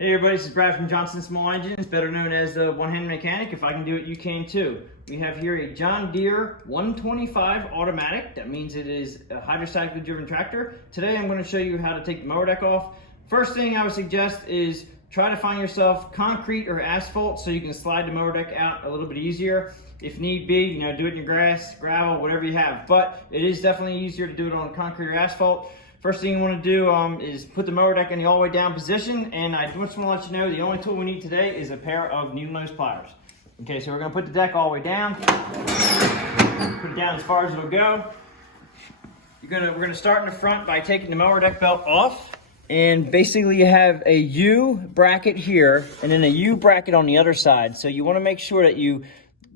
Hey everybody, this is Brad from Johnson Small Engines, better known as the one-hand mechanic. If I can do it, you can too. We have here a John Deere 125 automatic. That means it is a hydrostatically driven tractor. Today I'm going to show you how to take the mower deck off. First thing I would suggest is try to find yourself concrete or asphalt so you can slide the mower deck out a little bit easier. If need be, do it in your grass, gravel, whatever you have. But it is definitely easier to do it on concrete or asphalt. First thing you want to do is put the mower deck in the all the way down position, and I just want to let you know the only tool we need today is a pair of needle nose pliers. Okay, so we're going to put the deck all the way down. Put it down as far as it'll go. We're going to start in the front by taking the mower deck belt off, and basically you have a U bracket here and then a U bracket on the other side. So you want to make sure that you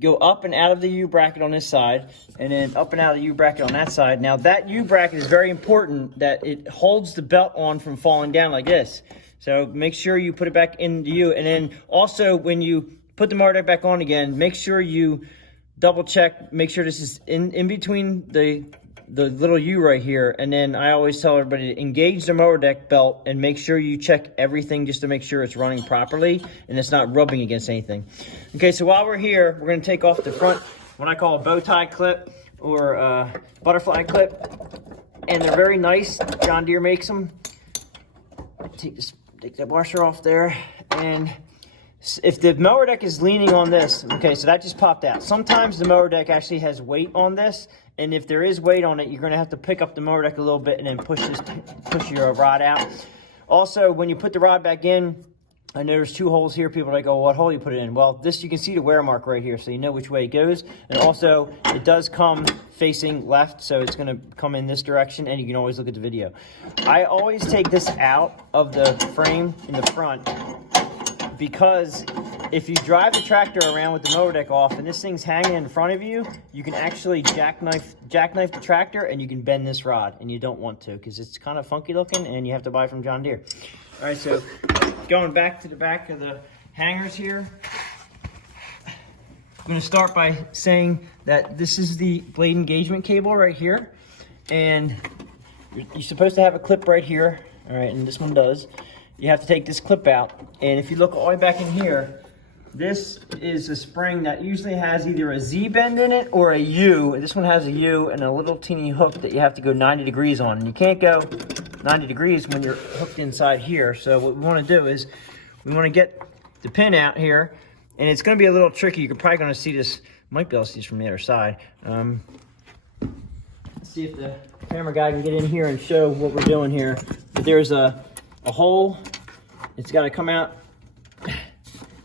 go up and out of the U bracket on this side, and then up and out of the U bracket on that side. Now that U bracket is very important that it holds the belt on from falling down like this. So make sure you put it back in the U, and then also when you put the mower deck back on again, make sure you double check, make sure this is in between the little U right here. And then I always tell everybody to engage the mower deck belt and make sure you check everything just to make sure it's running properly and it's not rubbing against anything. Okay, so while we're here, we're going to take off the front, what I call a bow tie clip or a butterfly clip. And they're very nice. John Deere makes them. Take that washer off there. And if the mower deck is leaning on this, okay, so that just popped out. Sometimes the mower deck actually has weight on this, and if there is weight on it, you're gonna have to pick up the mower deck a little bit and then push your rod out. Also, when you put the rod back in, I know there's two holes here. People are like, oh, what hole you put it in? Well, this, you can see the wear mark right here, so you know which way it goes. And also, it does come facing left, so it's gonna come in this direction, and you can always look at the video. I always take this out of the frame in the front, because if you drive the tractor around with the mower deck off and this thing's hanging in front of you, you can actually jackknife the tractor, and you can bend this rod, and you don't want to because it's kind of funky looking and you have to buy from John Deere. All right, so going back to the back of the hangers here, I'm going to start by saying that this is the blade engagement cable right here, and you're supposed to have a clip right here. All right, and this one does. You have to take this clip out, and if you look all the way back in here, this is a spring that usually has either a Z bend in it or a U. This one has a U and a little teeny hook that you have to go 90 degrees on, and you can't go 90 degrees when you're hooked inside here. So what we want to do is we want to get the pin out here, and it's going to be a little tricky. You're probably going to see this, might be able to see this from the other side. Let's see if the camera guy can get in here and show what we're doing here. But there's a hole. It's got to come out.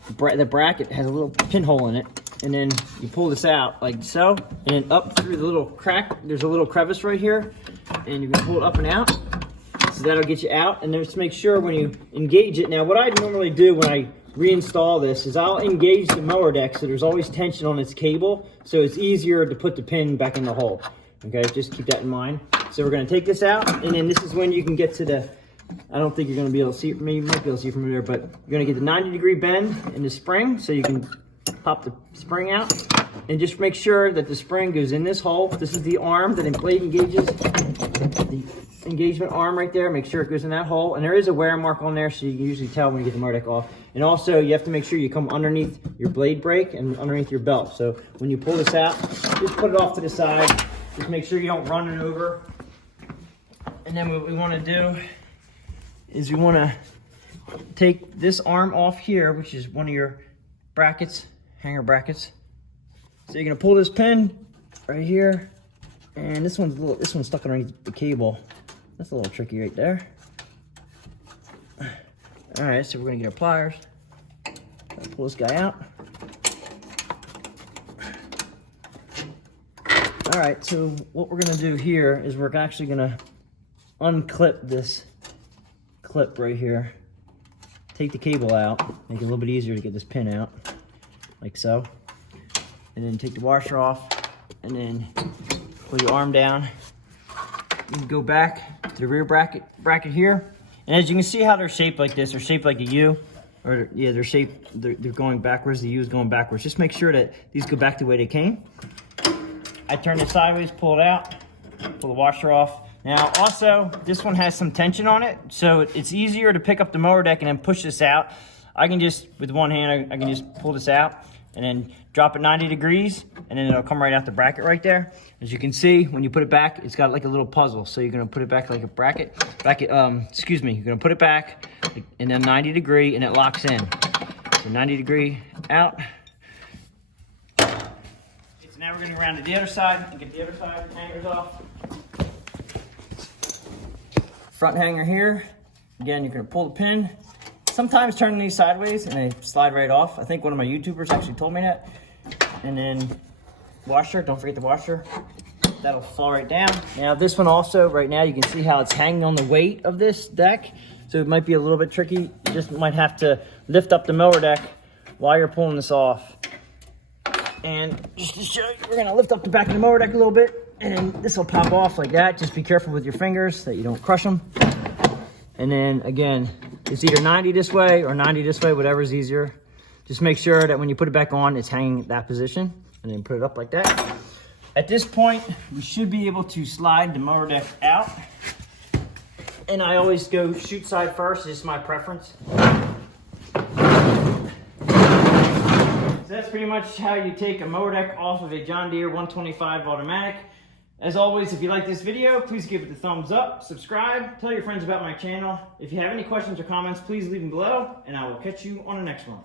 The bracket has a little pinhole in it, and then you pull this out like so, and then up through the little crack, there's a little crevice right here, and you can pull it up and out. So that'll get you out, and then just make sure when you engage it. Now, what I normally do when I reinstall this is I'll engage the mower deck so there's always tension on its cable, so it's easier to put the pin back in the hole. Okay, just keep that in mind. So we're going to take this out, and then this is when you can get to the, I don't think you're going to be able to see it. Maybe you might be able to see it from there, but you're going to get the 90-degree bend in the spring, so you can pop the spring out. And just make sure that the spring goes in this hole. This is the arm that the blade engages. The engagement arm right there. Make sure it goes in that hole. And there is a wear mark on there, so you can usually tell when you get the mower deck off. And also, you have to make sure you come underneath your blade brake and underneath your belt. So when you pull this out, just put it off to the side. Just make sure you don't run it over. And then what we want to do is we want to take this arm off here, which is one of your brackets, hanger brackets. So you're gonna pull this pin right here, and this one's stuck underneath the cable. That's a little tricky right there. All right, so we're gonna get our pliers. Pull this guy out. All right, so what we're gonna do here is we're actually gonna unclip this clip right here, take the cable out, make it a little bit easier to get this pin out, like so, and then take the washer off, and then pull your arm down. You can go back to the rear bracket here, and as you can see how they're shaped like this, they're shaped like a U, or yeah, they're going backwards. The U is going backwards. Just make sure that these go back the way they came. I turn it sideways, pull it out, pull the washer off. Now also, this one has some tension on it, so it's easier to pick up the mower deck and then push this out. I can just, with one hand, I can just pull this out and then drop it 90 degrees, and then it'll come right out the bracket right there. As you can see, when you put it back, it's got like a little puzzle. So you're gonna put it back like a bracket, you're gonna put it back and then 90 degree, and it locks in. So 90 degree out. So now we're gonna go around to the other side and get the other side hangers off. Front hanger here. Again, you're gonna pull the pin. Sometimes turning these sideways and they slide right off. I think one of my YouTubers actually told me that. And then washer, don't forget the washer. That'll fall right down. Now this one also, right now you can see how it's hanging on the weight of this deck. So it might be a little bit tricky. You just might have to lift up the mower deck while you're pulling this off. And just to show you, we're gonna lift up the back of the mower deck a little bit, and then this will pop off like that. Just be careful with your fingers that you don't crush them. And then again, it's either 90 this way or 90 this way, whatever's easier. Just make sure that when you put it back on, it's hanging at that position, and then put it up like that. At this point, we should be able to slide the mower deck out. And I always go shoot side first, it's just my preference. So that's pretty much how you take a mower deck off of a John Deere 125 automatic. As always, if you like this video, please give it a thumbs up, subscribe, tell your friends about my channel. If you have any questions or comments, please leave them below, and I will catch you on the next one.